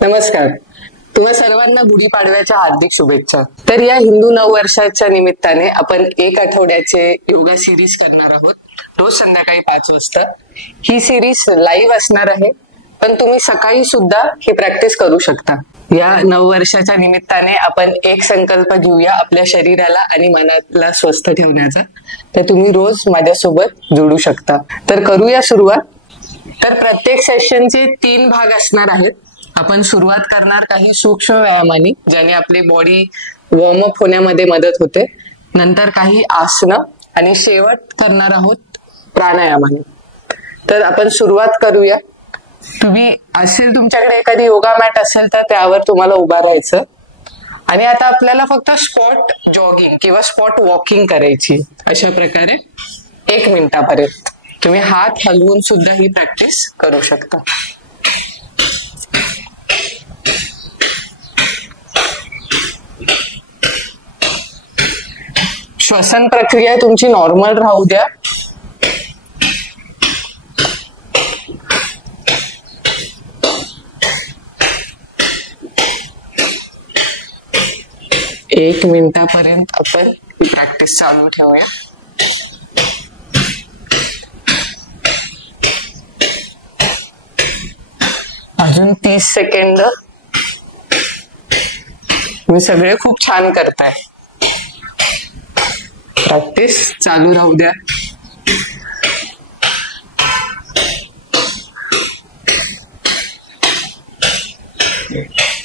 नमस्कार. तुम्हा सर्वांना गुढीपाडव्याच्या हार्दिक शुभेच्छा. तर या हिंदू नववर्षाच्या निमित्ताने आपण 1 आठवड्याचे योगा सिरीज करणार आहोत, रोज संध्याकाळी 5 वाजता. ही सिरीज लाईव्ह असणार आहे, पण तुम्ही सकाळी सुद्धा ही प्रॅक्टिस करू शकता. या नववर्षाच्या निमित्ताने आपण एक संकल्प घेऊया आपल्या शरीराला आणि मनाला स्वस्थ ठेवण्याचा. तर तुम्ही रोज माझ्यासोबत जोडू शकता. तर करूया सुरुवात. तर प्रत्येक सेशनचे 3 भाग असणार आहेत. आपण सुरुवात करणार काही सूक्ष्म व्यायामांनी, ज्याने आपली बॉडी वॉर्मअप होण्यामध्ये मदत होते. नंतर काही आसनं आणि शेवट करणार आहोत प्राणायामाने. तर आपण सुरुवात करूया. तुम्ही असेल तुमच्याकडे एखादी योगा मॅट असेल तर त्यावर तुम्हाला उभा राहायचं आणि आता आपल्याला फक्त स्पॉट जॉगिंग किंवा स्पॉट वॉकिंग करायची. अशा प्रकारे 1 मिनिटापर्यंत तुम्ही हात हलवून सुद्धा ही प्रॅक्टिस करू शकता. श्वसन प्रक्रिया तुमची नॉर्मल राहू द्या. एक मिनिटापर्यंत आपण प्रॅक्टिस चालू ठेवूया. अजून 30 सेकंद. तुम्ही सगळे खूप छान करताय. प्रॅक्टिस चालू राहू द्या.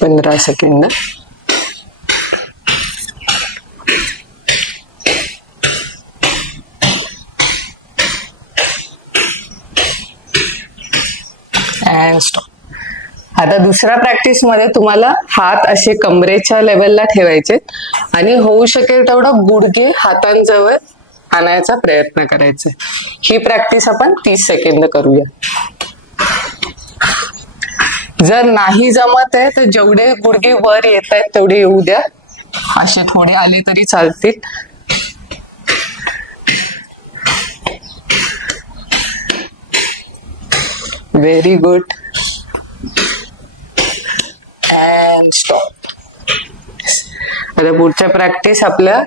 पंधरा सेकंद. And stop. आता दुसऱ्या प्रॅक्टिस मध्ये तुम्हाला हात असे कमरेच्या लेवलला ठेवायचे आणि होऊ शकेल तेवढं गुडघे हातांजवळ आणायचा प्रयत्न करायचा. ही प्रॅक्टिस आपण 30 सेकंद करूया. जर नाही जमत आहे तर जेवढे गुडघे वर येत आहेत तेवढे येऊ द्या. असे थोडे आले तरी चालतील. Very good. And stop. आता पुढच्या प्रॅक्टिस आपल्या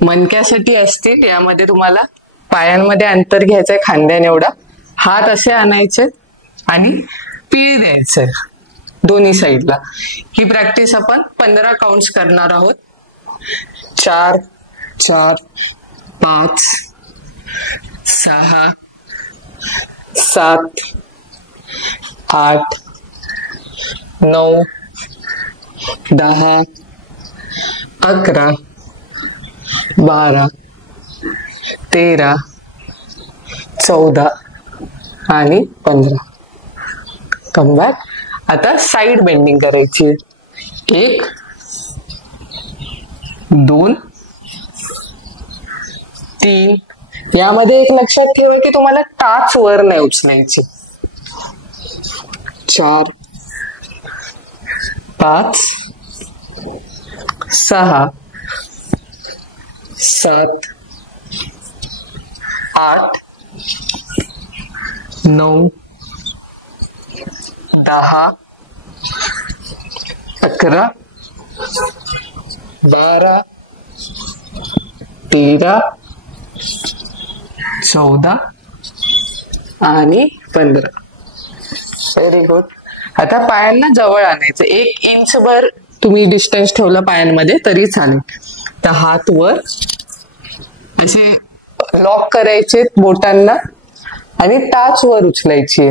मणक्यासाठी असतील. यामध्ये तुम्हाला पायांमध्ये अंतर घ्यायचंय खांद्याने एवढा. हात असे आणायचे आणि पीळ द्यायचंय दोन्ही साईडला. ही प्रॅक्टिस आपण 15 काउंट्स करणार आहोत. 4 4 5 6 7 8 9 10 11 12 13 14 आणि 15. Come back. आता साइड बेंडिंग करायची. 1 2 3. यामध्ये एक लक्षात ठेवा की तुम्हाला टाच वर नाही उचलायची. 4 5 6 7 8 9 10 11 12 13 14 आणि 15. Very good. आता पायांना जवळ आणायचं. 1 इंचभर तुम्ही डिस्टन्स ठेवलं पायांमध्ये तरी चालेल. तर हात वर असे लॉक करायचे बोटांना आणि टाच वर उचलायची.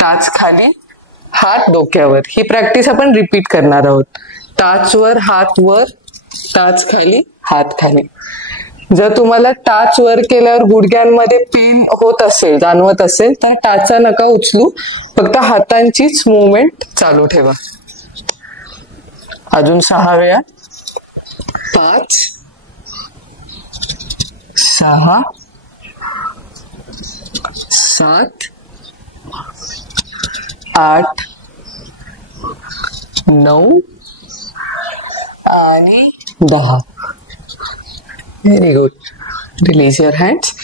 टाच खाली, हात डोक्यावर. ही प्रॅक्टिस आपण रिपीट करणार आहोत. टाच वर, हात वर, टाच खाली, हात खाली. जर तुम्हाला टाच वर केल्यावर गुडघ्यांमध्ये पेन होत असेल, जाणवत असेल तर टाचा नका उचलू. फक्त हातांचीच मुवमेंट चालू ठेवा. अजून 6 वेळा. 5 6 7 8 9 आणि 10. Very good. Release your hands.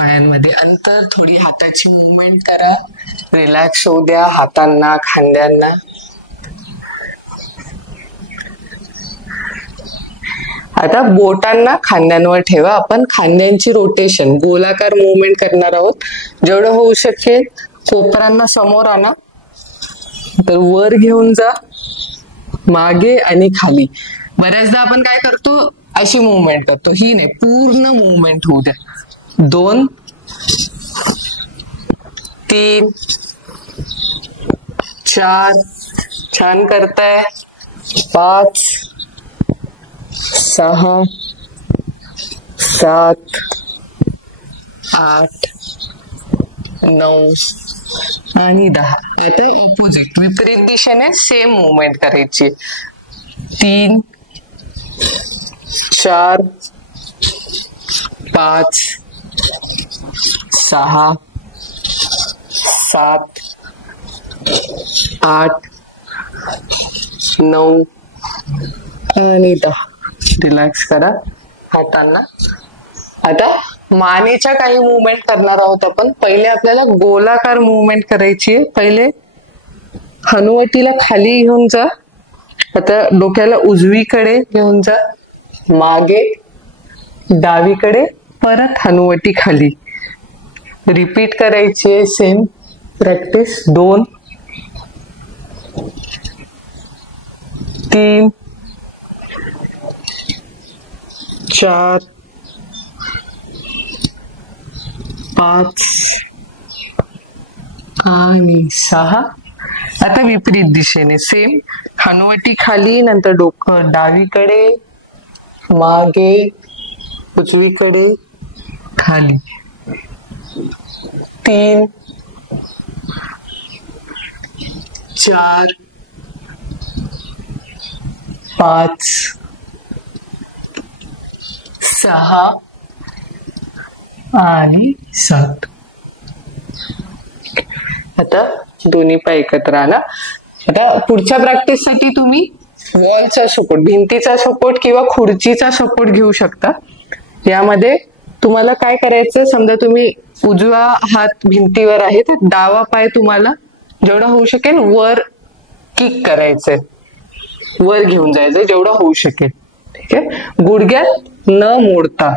पायांमध्ये अंतर, थोडी हाताची मुवमेंट करा, रिलॅक्स होऊ द्या हातांना, खांद्यांना. आता बोटांना खांद्यांवर ठेवा. आपण खांद्यांची रोटेशन, गोलाकार मुवमेंट करणार आहोत. जेवढं होऊ शकेल कोपरांना समोर आणा, तर वर घेऊन जा, मागे आणि खाली. बऱ्याचदा आपण काय करतो, अशी मुवमेंट करतो, ही नाही, पूर्ण मुवमेंट होऊ द्या. 2 3 4, छान करताय. 5 6 7 8 9 आणि 10. आता ऑपोजिट, विपरीत दिशेने सेम मुवमेंट करायची. 3 4 5 6 7 8 9 आणि 10. रिलॅक्स करा हातांना. आता मानेच्या काही मुवमेंट करणार आहोत आपण. पहिले आपल्याला गोलाकार मुवमेंट करायची आहे. पहिले हनुवटीला खाली घेऊन जा. आता डोक्याला उजवीकडे घेऊन जा, मागे, डावीकडे, परत हनुवटी खाली. रिपीट करायची आहे सेम प्रॅक्टिस. 2 3 4 5 आणि 6. आता विपरीत दिशेने सेम, हनुवटी खाली, नंतर डोकं डावीकडे, मागे, उजवीकडे, खाली. 3 4 5 6 आणि 7. आता दोन्ही पाय एकत्र आला. आता पुढच्या प्रॅक्टिस साठी तुम्ही वॉलचा सपोर्ट, भिंतीचा सपोर्ट किंवा खुर्चीचा सपोर्ट घेऊ शकता. यामध्ये तुम्हाला काय करायचं, समजा तुम्ही उजवा हात भिंतीवर आहे तर डावा पाय तुम्हाला जेवढा होऊ शकेल वर किक करायचंय, वर घेऊन जायचंय जेवढा होऊ शकेल. ठीक आहे. गुडघ्यात न मोडता,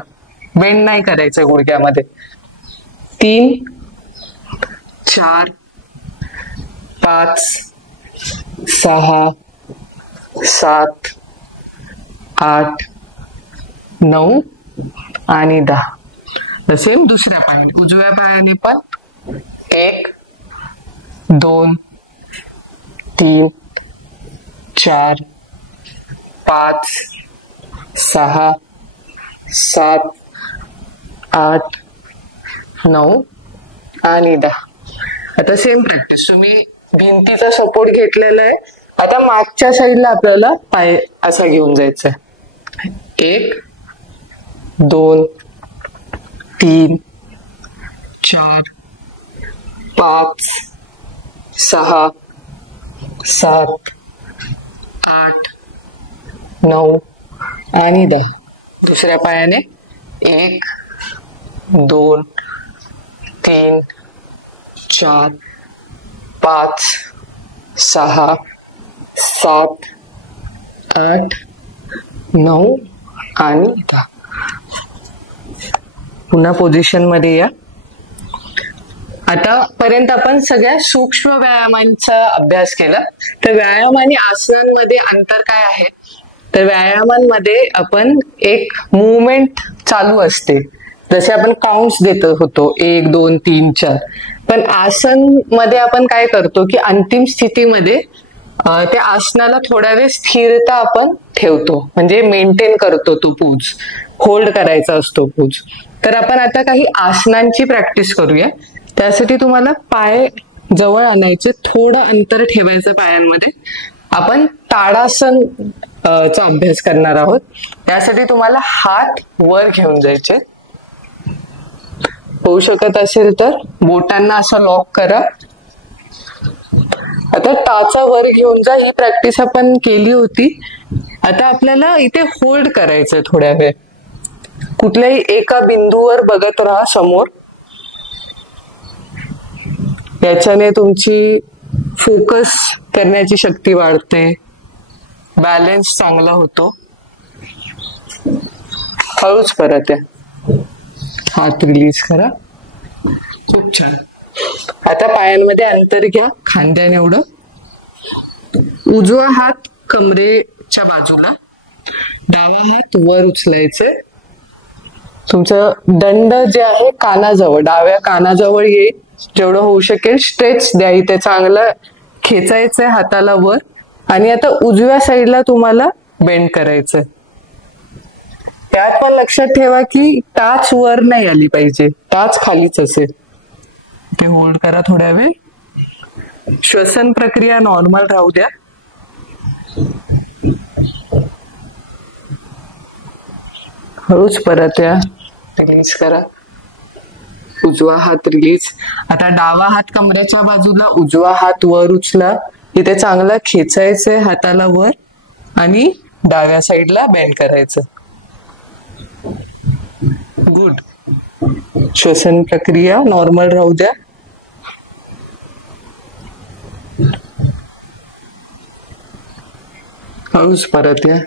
बेंड नाही करायचं गुडघ्यामध्ये. 3 4 5 6 7 8 9 आणि 10. सेम दुसऱ्या पायाने, उजव्या पायाने पण 1 2 3 4 5 6 7 8 9 आणि 10. आता सेम प्रॅक्टिस, तुम्ही भिंतीचा सपोर्ट घेतलेला आहे. आता मागच्या साईडला आपल्याला पाय असा घेऊन जायचा आहे. 1 2 3 4 5 6 7 8 9 आणि 10. दुसऱ्या पायाने 1 2 3 4 5 6 7 8 9 आणि 10. पुन्हा पोझिशन मध्ये या. आतापर्यंत आपण सगळ्या सूक्ष्म व्यायामांचा अभ्यास केला. तर व्यायाम आणि आसनांमध्ये अंतर काय आहे, तर व्यायामांमध्ये आपण एक मुवमेंट चालू असते, जसे आपण काउंट्स देत होतो 1 2 3 4. पण आसन मध्ये आपण काय करतो की अंतिम स्थितीमध्ये त्या आसनाला थोडा वेळ स्थिरता आपण ठेवतो, म्हणजे मेंटेन करतो तो पूज, होल्ड करायचा असतो पूज. तर आपण आता काही आसनांची प्रॅक्टिस करूया. त्यासाठी तुम्हाला पाय जवळ आणायचे, थोडं अंतर ठेवायचं पायांमध्ये. आपण ताडासन चा अभ्यास करणार आहोत. त्यासाठी तुम्हाला हात वर घेऊन जायचे. होऊ शकत असेल तर बोटांना असं लॉक करा. आता टाचा वर घेऊन जा. ही प्रॅक्टिस आपण केली होती. आता आपल्याला इथे होल्ड करायचंय थोड्या वेळ. कुठल्याही एका बिंदूवर बघत राहा समोर. याच्याने तुमची फोकस करण्याची शक्ती वाढते, बॅलन्स चांगला होतो. हळूच परत या, हात रिलीज करा. खूप छान. आता पायांमध्ये अंतर घ्या, खांद्याने एवढं. उजवा हात कमरेच्या बाजूला, डावा हात वर उचलायचे. तुमचं दंड जे आहे कानाजवळ, डाव्या कानाजवळ येईल. जेवढं होऊ शकेल स्ट्रेच द्या इथे, चांगलं खेचायचंय हाताला वर. आणि आता उजव्या साईडला तुम्हाला बेंड करायचंय. त्यात पण लक्षात ठेवा की टाच वर नाही आली पाहिजे, टाच खालीच असेल. ते होल्ड करा थोड्या वेळ. श्वसन प्रक्रिया नॉर्मल राहू द्या. हळूच परत या, रिलीज करा. उजवा हात रिलीज. आता डावा हात कमरेच्या बाजूला, उजवा हात वर उचला. इथे चांगला खेचायचंय हाताला वर आणि डाव्या साईडला बेंड करायचं. गुड. श्वसन प्रक्रिया नॉर्मल राहू द्या. हळूच परत या.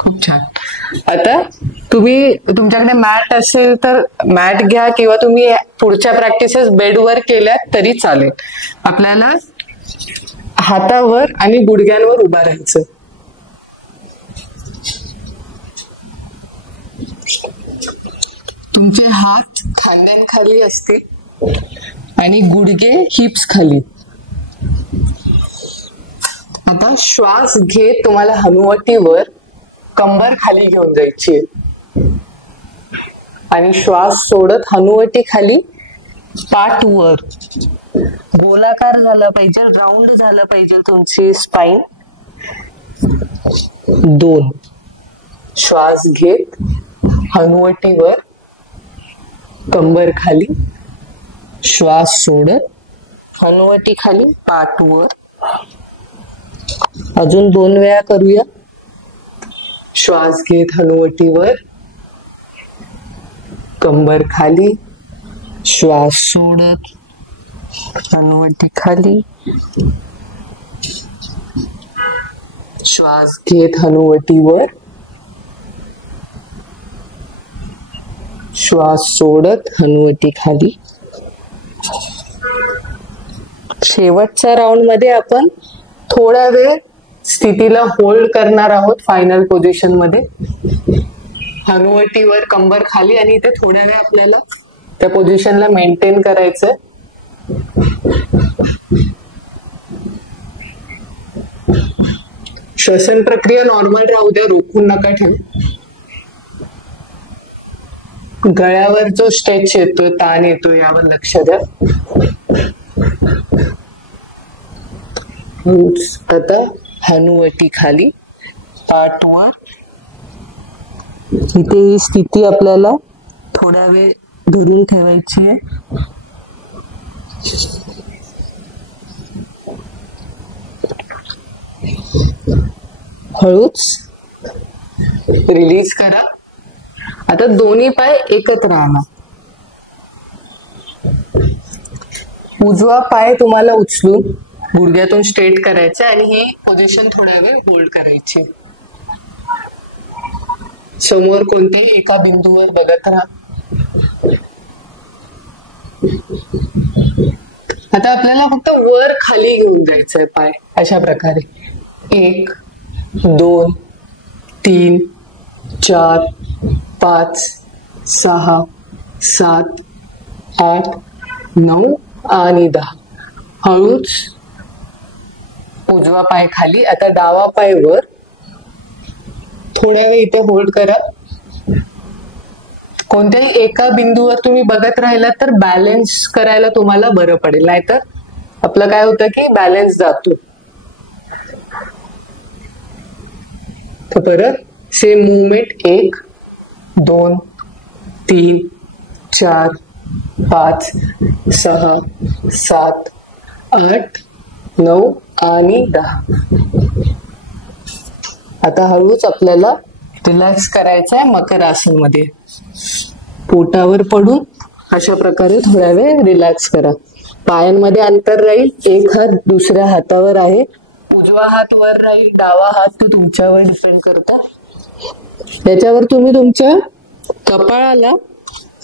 खूप छान. आता तुम्ही, तुमच्याकडे मॅट असेल तर मॅट घ्या, किंवा तुम्ही पुढच्या प्रॅक्टिसेस बेडवर केल्या तरी चालेल. आपल्याला हातावर आणि गुडघ्यांवर उभा राहायचं. तुमचे हात खांद्यांखाली असतील आणि गुडघे हिप्स खाली. आता श्वास घेत तुम्हाला हनुवटीवर कंबर खाली घेऊन जायची आणि श्वास सोडत हनुवटी खाली, पाठ वर. गोलाकार झाला पाहिजे, राऊंड झालं पाहिजे तुमची स्पाइन. 2 श्वास घेत हनुवटीवर, कंबर खाली, श्वास सोडत हनुवटी खाली, पाठ वर. अजून 2 वेळा करूया. श्वास घेत हनुवटीवर, कंबर खाली, श्वास सोडत हनुवटी खाली, श्वास घेत हनुवटीवर, श्वास सोडत हनुवटी खाली. शेवटच्या राऊंड मध्ये आपण थोडा वेळ स्थितीला होल्ड करणार आहोत. फायनल पोझिशन मध्ये हनुवटीवर, कंबर खाली, आणि इथे थोड्या वेळ आपल्याला त्या पोझिशनला मेंटेन करायचंय. श्वसन प्रक्रिया नॉर्मल राहू द्या, रोखून नका ठेवू. गळ्यावर जो स्ट्रेच येतो, ताण येतो, यावर लक्ष द्या. आता हनुवटी खाली, पाठ वर. इथे ही स्थिती आपल्याला थोडा वेळ धरून ठेवायची आहे. हळूच रिलीज करा. आता दोन्ही पाय एकत्र आणा. उजवा पाय तुम्हाला उचलून गुडघ्यातून स्ट्रेट करायचं आणि ही पोझिशन थोडा वेळ होल्ड करायची. समोर कोणत्याही एका बिंदूवर बघत राहा. आता आपल्याला फक्त वर खाली घेऊन जायचंय पाय, अशा प्रकारे. 1 2 3 4 5 6 7 8 9 आणि 10. हळूच उजवा पाय खाली. आता डावा पाय वर. थोड्या वेळ इथे होल्ड करा. कोणत्याही एका बिंदूवर तुम्ही बघत राहिलात तर बॅलन्स करायला तुम्हाला बरं पडेल, नाहीतर आपलं काय होतं की बॅलन्स जातो. तर परत सेम मुवमेंट. 1 2 3 4 5 6 7 8 9 आणि 10. आता हळूच आपल्याला रिलॅक्स करायचं आहे मकर आसन मध्ये. पोटावर पडून अशा प्रकारे थोड्या वेळ रिलॅक्स करा. पायांमध्ये अंतर राहील. एक हात दुसऱ्या हातावर आहे. उजवा हात वर राहील, डावा हात तो तुमच्यावर डिपेंड करता. याच्यावर तुम्ही तुमच्या कपाळाला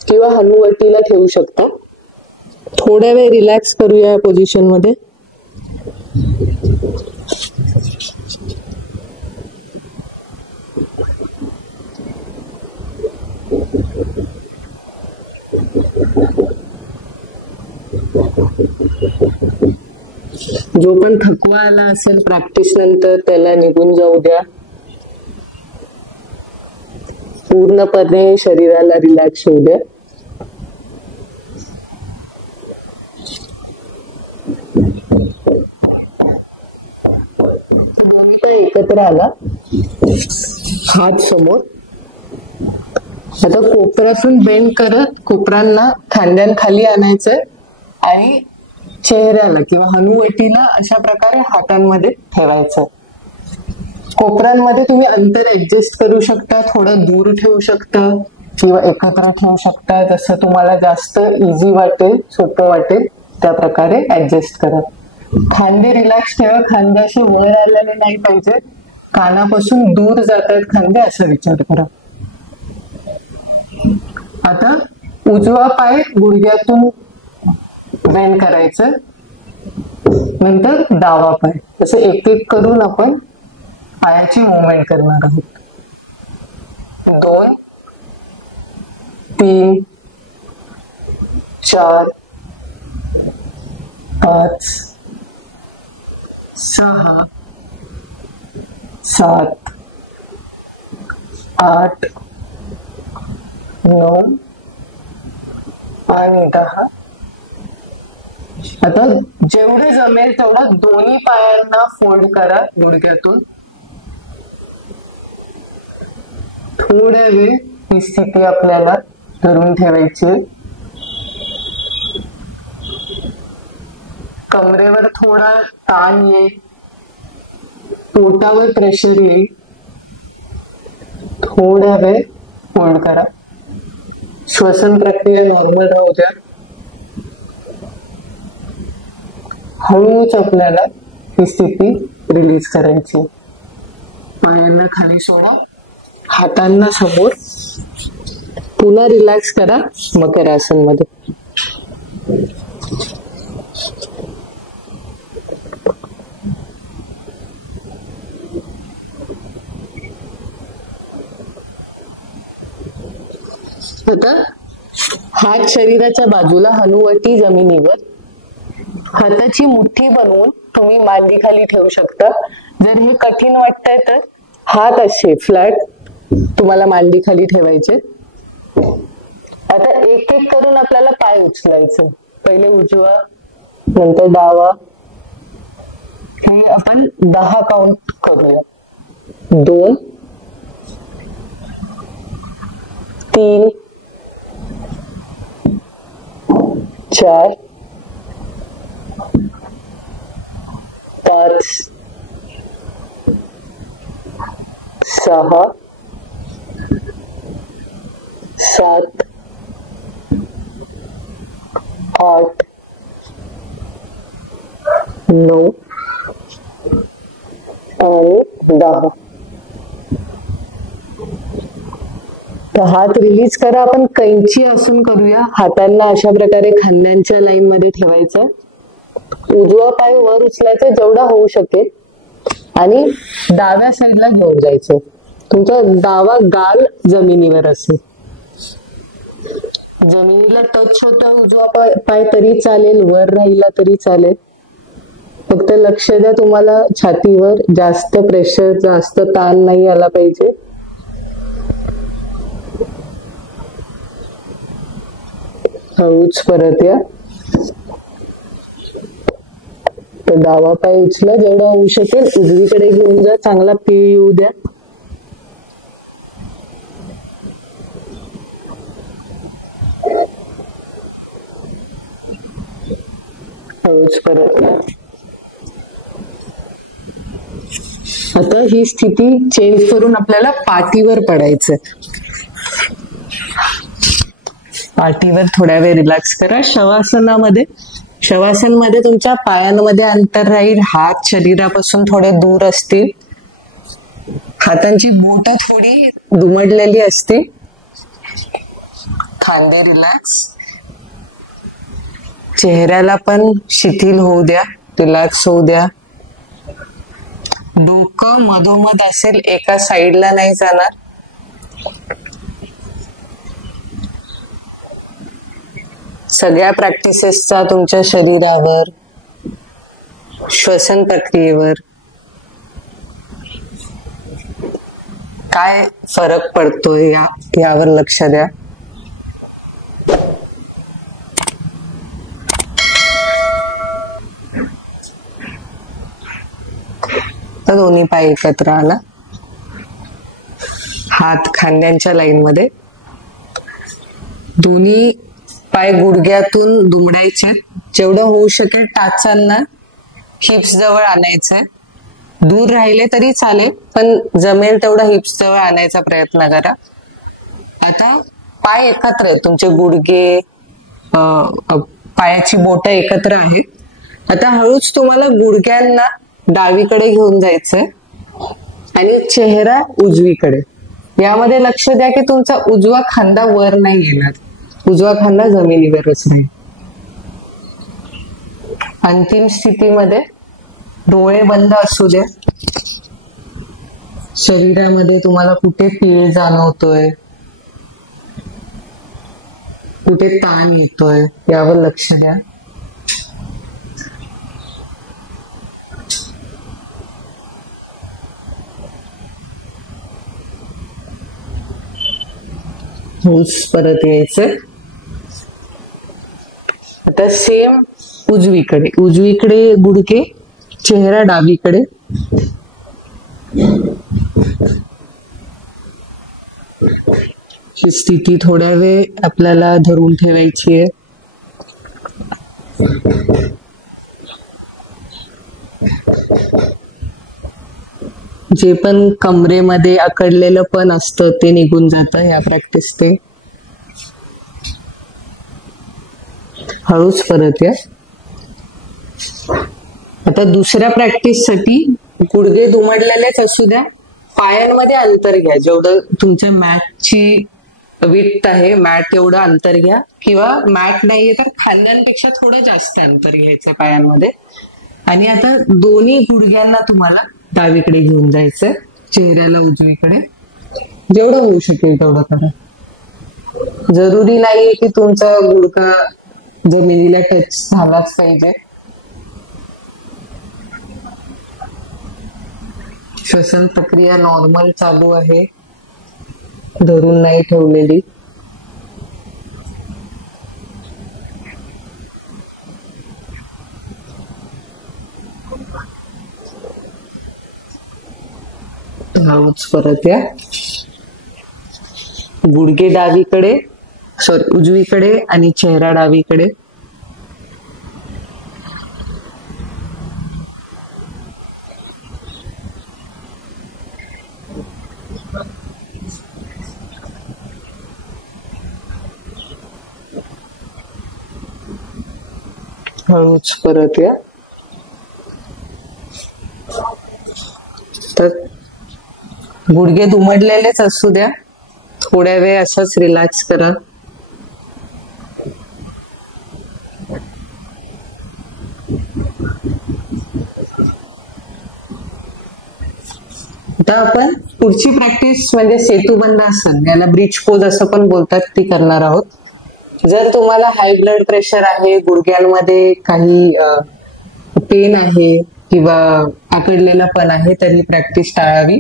किंवा हनुवटीला ठेवू शकता. थोड्या वेळ रिलॅक्स करूया या पोझिशन मध्ये. जो पण थकवा आला असेल प्रॅक्टिस नंतर त्याला निघून जाऊ द्या. पूर्णपणे शरीराला रिलॅक्स होऊ द्या. दोन्ही पाय एकत्र आला, हात समोर. आता कोपऱ्यातून बेंड करत कोपऱ्यांना खांद्यांखाली आणायचंय आणि चेहऱ्याला किंवा हनुवटीला अशा प्रकारे हातांमध्ये ठेवायचं. कोपऱ्यांमध्ये तुम्ही अंतर ऍडजस्ट करू शकता, थोडं दूर ठेवू शकता किंवा एकत्र ठेवू शकता. जसं तुम्हाला जास्त इझी वाटेल, सोपं वाटेल त्या प्रकारे ऍडजस्ट करा. खांदे रिलॅक्स ठेवा. खांदे असे वर आलेले नाही पाहिजे. कानापासून दूर जात आहेत खांदे असा विचार करा. आता उजवा पाय गुडघ्यातून बेंड करायचं. नंतर डावा पाय. असं एक एक करून आपण पायाची मुवमेंट करणार आहोत. 2 3 4 5 6 7 8 9 आणि 10. आता जेवढे जमेल तेवढं दोन्ही पायांना फोल्ड करा गुडघ्यातून. थोड्या वेळ ही स्थिती आपल्याला धरून ठेवायची. कमरेवर थोडा ताण येईल, पोटावर प्रेशर येईल. थोड्या वेळ होल्ड करा. श्वसन प्रक्रिया नॉर्मल राहू द्या. हळूच आपल्याला ही स्थिती रिलीज करायची. पायांना खाली सोडा, हातांना समोर. पुन्हा रिलॅक्स करा मकर आसन मध्ये. आता हात शरीराच्या बाजूला, हनुवटी जमिनीवर. हाताची मुठ्ठी बनवून तुम्ही मांडी खाली ठेवू शकता. जर हे कठीण वाटतंय तर हात असे फ्लॅट तुम्हाला मांडी खाली ठेवायचे. आता एक एक करून आपल्याला पाय उचलायचे. पहिले उजवा, नंतर डावा. हे आपण 10 काउंट करूया. 2 3 4 5 6 7 8 9 आणि 10. तर हात रिलीज करा. आपण कैंची आसन करूया. हातांना अशा प्रकारे खांद्यांच्या लाईन मध्ये ठेवायचं. उजवा पाय वर उचलायचा जेवढा होऊ शकेल आणि डाव्या साईडला घेऊन जायचं. तुमचा डावा गाल जमिनीवर असेल. जमिनीला टच होता उजवा पाय तरी चालेल, वर राहिला तरी चालेल. फक्त लक्ष द्या तुम्हाला छातीवर जास्त प्रेशर, जास्त ताण नाही आला पाहिजे. हळूच परत या. तर डावा पाय उचला जेवढा होऊ शकेल. उजवीकडे घेऊन जा. चांगला पीळ येऊ द्या. हळूच परत या. आता ही स्थिती चेंज करून आपल्याला पाठीवर पडायचं. पाठीवर थोड्या वेळ रिलॅक्स करा. शवासनमध्ये तुमच्या पायांमध्ये अंतर राहील. हात शरीरापासून थोडे दूर असतील. हातांची बोट थोडी दुमडलेली असतील. खांदे रिलॅक्स. चेहऱ्याला पण शिथिल होऊ द्या, रिलॅक्स होऊ द्या. डोकं मधोमध असेल, एका साईडला नाही जाणार. सगळ्या प्रॅक्टिसेसचा तुमच्या शरीरावर, श्वसन प्रक्रियेवर काय फरक पडतोय यावर लक्ष द्या. दोन्ही पाय एकत्र आला. हात खांद्यांच्या लाईन मध्ये. दोन्ही पाय गुडघ्यातून दुमडायचे. जेवढं होऊ शकेल टाचांना हिप्स जवळ आणायचंय. दूर राहिले तरी चालेल, पण जमेल तेवढा हिप्स जवळ आणायचा प्रयत्न करा. आता पाय एकत्र आहेत तुमचे. गुडघे, पायाची बोट एकत्र आहेत. आता हळूच तुम्हाला गुडघ्यांना डावीकडे घेऊन जायचंय आणि चेहरा उजवीकडे. यामध्ये लक्ष द्या की तुमचा उजवा खांदा वर नाही येणार. उजवा खांदा जमिनीवरच नाही. अंतिम स्थितीमध्ये डोळे बंद असू द्या. शरीरामध्ये तुम्हाला कुठे पीळ जाणवतोय, कुठे ताण येतोय, यावर लक्ष द्या. परत यायचं. आता सेम उजवीकडे गुडघे, चेहरा डावीकडे. ही स्थिती थोड्या वेळ आपल्याला धरून ठेवायची आहे. जे पण कमरेमध्ये अकडलेलं पण असतं ते निघून जातं या प्रॅक्टिस ते. हळूच परत या. आता दुसऱ्या प्रॅक्टिस साठी गुडघे दुमडलेलेच असू द्या. पायांमध्ये अंतर घ्या. जेवढं तुमच्या मॅटची विड्थ आहे, मॅट एवढं अंतर घ्या. किंवा मॅट नाहीये तर खांद्यांपेक्षा थोडं जास्त अंतर घ्यायचं पायांमध्ये. आणि आता दोन्ही गुडघ्यांना तुम्हाला डावीकडे घेऊन जायचंय, चेहऱ्याला उजवीकडे. जेवढं होऊ शकेल तेवढं करा. जरुरी नाहीये की तुमचा गुडघा जमिनीला टच झालाच पाहिजे. श्वसन प्रक्रिया नॉर्मल चालू आहे, धरून नाही ठेवलेली. हळूच परत या. गुडघे डावीकडे, उजवीकडे आणि चेहरा डावीकडे. हळूच परत या. तर गुडघे दुमडलेलेच असू द्या. थोड्या वेळ असंच रिलॅक्स करा. आता आपण पुढची प्रॅक्टिस म्हणजे सेतुबंध आसन, याला ब्रिज पोज असं पण बोलतात, ती करणार आहोत. जर तुम्हाला हाय ब्लड प्रेशर आहे, गुडघ्यांमध्ये काही पेन आहे किंवा आकडलेला पण आहे, तरी प्रॅक्टिस टाळावी.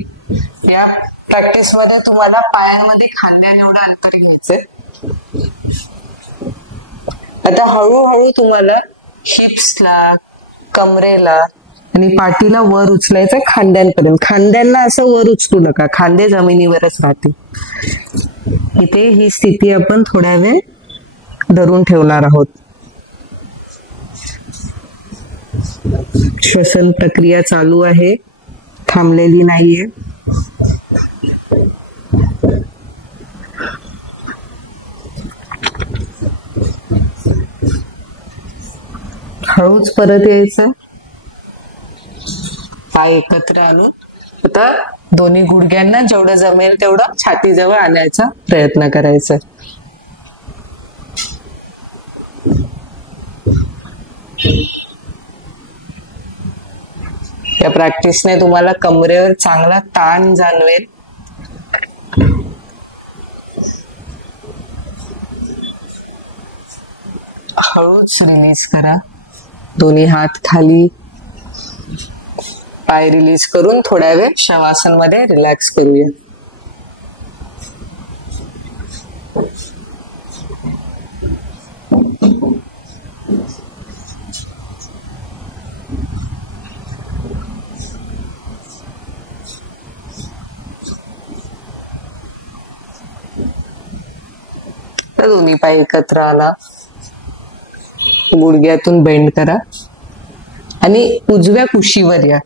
या प्रॅक्टिस मध्ये तुम्हाला पायांमध्ये खांद्याने एवढं अंतर घ्यायचंय. आता हळूहळू तुम्हाला हिप्सला, कमरेला आणि पाठीला वर उचलायचं खांद्यांपर्यंत. खांद्यांना असं वर उचलू नका, खांदे जमिनीवरच राहतील. इथे ही स्थिती आपण थोड्या वेळ धरून ठेवणार आहोत. श्वसन प्रक्रिया चालू आहे, थांबलेली नाहीये. हळूच परत यायचं, पाय एकत्र आणून आता दोन्ही गुडघ्यांना जेवढं जमेल तेवढं छातीजवळ आणायचा प्रयत्न करायचा. या प्रॅक्टिसने तुम्हाला कमरेवर चांगला ताण जाणवेल. हळूच रिलीज करा. दोन्ही हात खाली, पाय रिलीज करून थोड्या वेळ शवासन मध्ये रिलॅक्स करूया. दोन्ही पाय एकत्र आला, गुडघ्यातून बेंड करा आणि उजव्या कुशीवर या.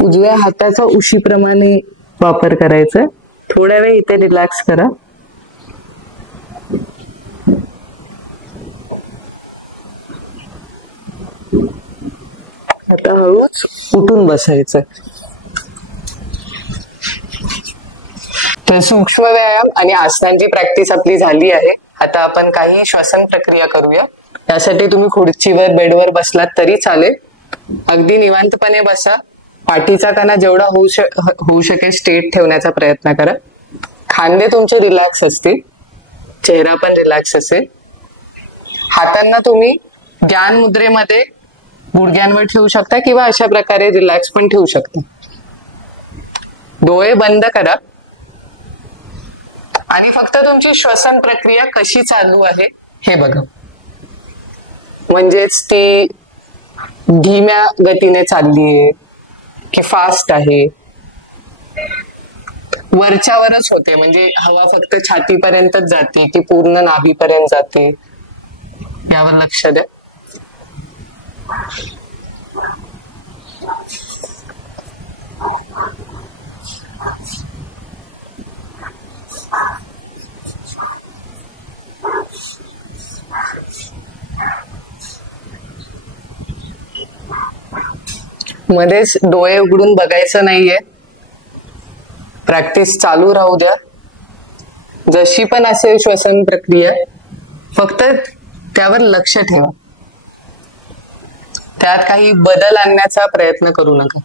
उजव्या हाताचा उशीप्रमाणे वापर करायचा. थोड्या वेळ इथे रिलॅक्स करा. आता हळूच उठून बसायचं. तर सूक्ष्म व्यायाम आणि आसनांची प्रॅक्टिस आपली झाली आहे. आता आपण काही श्वसन प्रक्रिया करूया. त्यासाठी तुम्ही खुर्चीवर बेडवर बसलात तरी चालेल. अगदी निवांतपणे बसा. पाठीचा कणा जेवढा होऊ शकेल स्ट्रेट ठेवण्याचा प्रयत्न करा. खांदे तुमचे रिलॅक्स असतील, चेहरा पण रिलॅक्स असेल. हातांना तुम्ही ध्यान मुद्रेमध्ये गुडघ्यांवर ठेवू शकता किंवा अशा प्रकारे रिलॅक्स पण ठेवू शकता. डोळे बंद करा आणि फक्त तुमची श्वसन प्रक्रिया कशी चालू आहे हे बघा. म्हणजेच ती धीम्या गतीने चाललीये की फास्ट आहे, वरच्यावरच होते, म्हणजे हवा फक्त छातीपर्यंतच जाते की पूर्ण नाभीपर्यंत जाते, यावर लक्ष द्या. मध्येच डोळे उघडून बघायचं नाहीये. प्रॅक्टिस चालू राहू द्या. जशी पण असेल श्वसन प्रक्रिया, फक्त त्यावर लक्ष ठेवा. त्यात काही बदल आणण्याचा प्रयत्न करू नका.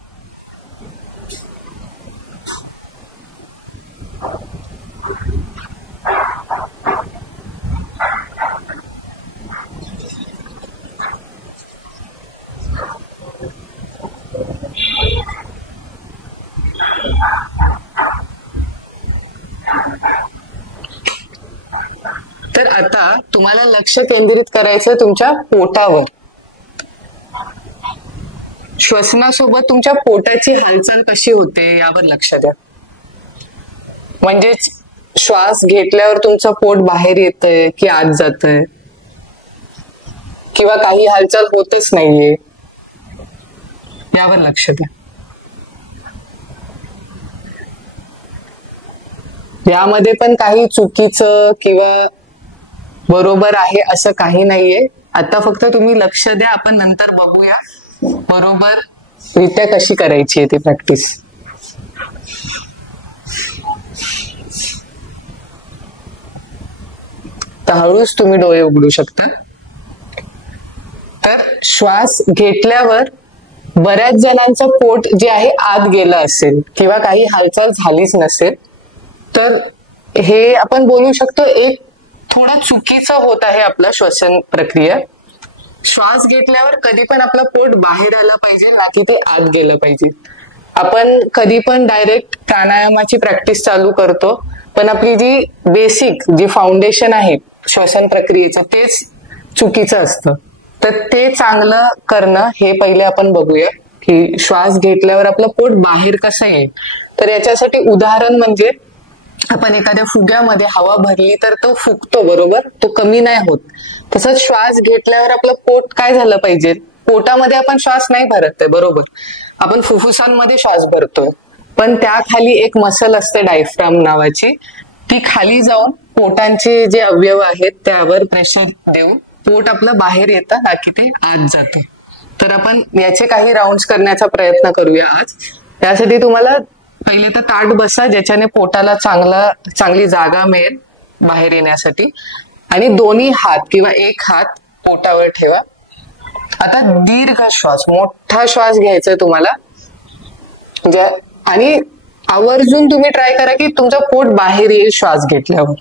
तर आता तुम्हाला लक्ष केंद्रित करायचं तुमच्या पोटावर. श्वसनासोबत तुमच्या पोटाची हालचाल कशी होते यावर लक्ष द्या. म्हणजेच श्वास घेतल्यावर तुमचं पोट बाहेर येतंय की आत जातंय, किंवा काही हालचाल होतच नाहीये, यावर लक्ष द्या. यामध्ये पण काही चुकीचं किंवा बरोबर आहे असं काही नाहीये. आता फक्त तुम्ही लक्ष द्या. आपण नंतर बघूया बरोबर रित्या कशी करायची आहे ती प्रॅक्टिस. तर हळूच तुम्ही डोळे उघडू शकता. तर श्वास घेतल्यावर बऱ्याच जणांचं पोट जे आहे आत गेलं असेल किंवा काही हालचाल झालीच नसेल, तर हे आपण बोलू शकतो एक थोडं चुकीचं होत आहे आपलं श्वसन प्रक्रिया. श्वास घेतल्यावर कधी पण आपलं पोट बाहेर आलं पाहिजे, ना की ते आत गेलं पाहिजे. आपण कधी पण डायरेक्ट प्राणायामाची प्रॅक्टिस चालू करतो, पण आपली जी बेसिक जी फाउंडेशन आहे श्वसन प्रक्रियेचं तेच चुकीचं असतं. तर ते चांगलं करणं हे पहिले आपण बघूया की श्वास घेतल्यावर आपलं पोट बाहेर कसं येईल. तर याच्यासाठी उदाहरण म्हणजे आपण एखाद्या फुग्यामध्ये हवा भरली तर तो फुगतो, बरोबर, तो कमी नाही होत. तसंच श्वास घेतल्यावर आपलं पोट काय झालं पाहिजे. पोटामध्ये आपण श्वास नाही भरत आहे, बरोबर, आपण फुफ्फुसांमध्ये श्वास भरतोय, पण त्याखाली एक मसल असते डायफ्राम नावाची, ती खाली जाऊन पोटांचे जे अवयव आहेत त्यावर प्रेशर देऊन पोट आपलं बाहेर येतं, ना की ते आत जातं. तर आपण याचे काही राऊंड्स करण्याचा प्रयत्न करूया आज. त्यासाठी तुम्हाला पहिले तर ताठ बसा, ज्याच्याने पोटाला चांगली जागा मिळेल बाहेर येण्यासाठी. आणि दोन्ही हात किंवा एक हात पोटावर ठेवा. आता दीर्घ श्वास, मोठा श्वास घ्यायचा तुम्हाला. आणि आवर्जून तुम्ही ट्राय करा की तुमचं पोट बाहेर येईल श्वास घेतल्यावर.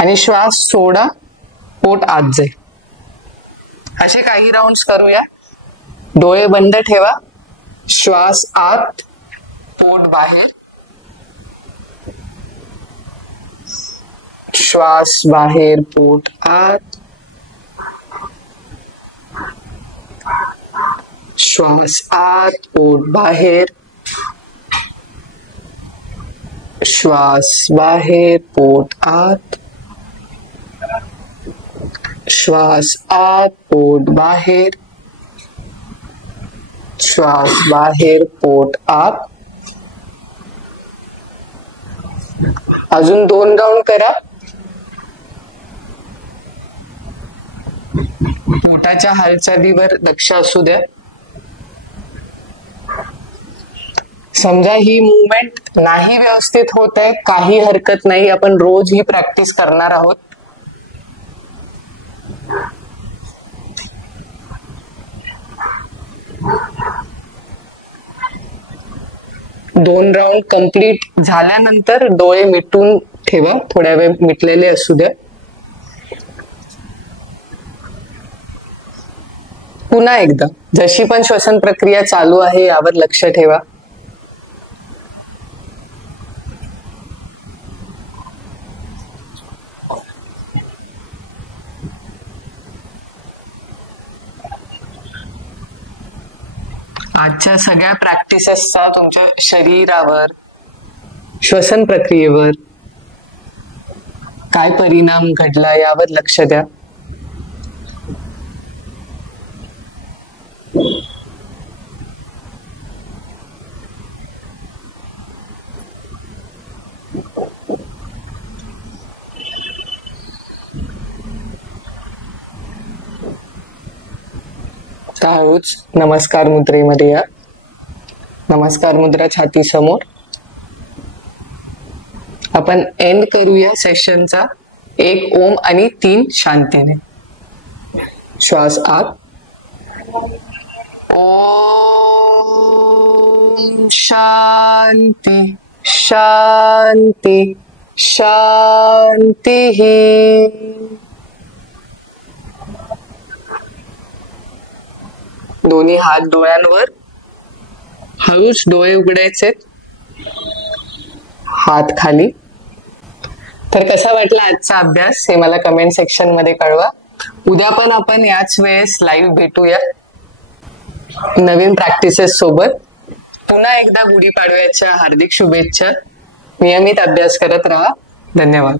आणि श्वास सोडा, पोट आत जाईल. असे काही राऊंड्स करूया. डोळे बंद ठेवा. श्वास आत, पोट बाहेर. श्वास बाहेर, पोट आत. श्वास आत, पोट बाहेर. श्वास बाहेर, पोट आत. श्वास आत, पोट बाहेर. श्वास बाहेर, पोट आत. अजून 2 राऊंड करा. पोटाच्या हालचालीवर लक्ष असू द्या. समजा ही मूवमेंट नाही व्यवस्थित होत आहे, काही हरकत नाही, आपण रोज ही प्रॅक्टिस करणार आहोत. दोन राऊंड कंप्लीट झाल्यानंतर डोळे मिटून ठेवा. थोड्या वेळ मिटलेले असू द्या. पुन्हा एकदा जशी पण श्वसन प्रक्रिया चालू आहे यावर लक्ष ठेवा. आजच्या सगळ्या प्रॅक्टिसेसचा तुमच्या शरीरावर, श्वसन प्रक्रियेवर काय परिणाम घडला यावर लक्ष द्या. हळूच नमस्कार मुद्रेमध्ये या. नमस्कार मुद्रा छाती समोर. आपण एंड करूया सेशनचा 1 ओम आणि 3 शांतीने. श्वास आत. ओम शांती शांती शांती. दोन्ही हात डोळ्यांवर. हळूच डोळे उघडायचे. हात खाली. तर कसा वाटला आजचा अभ्यास हे मला कमेंट सेक्शन मध्ये कळवा. उद्या पण आपण याच वेळेस लाईव्ह भेटूया नवीन प्रॅक्टिसेस सोबत. पुन्हा एकदा गुढीपाडव्याच्या हार्दिक शुभेच्छा. नियमित अभ्यास करत राहा. धन्यवाद.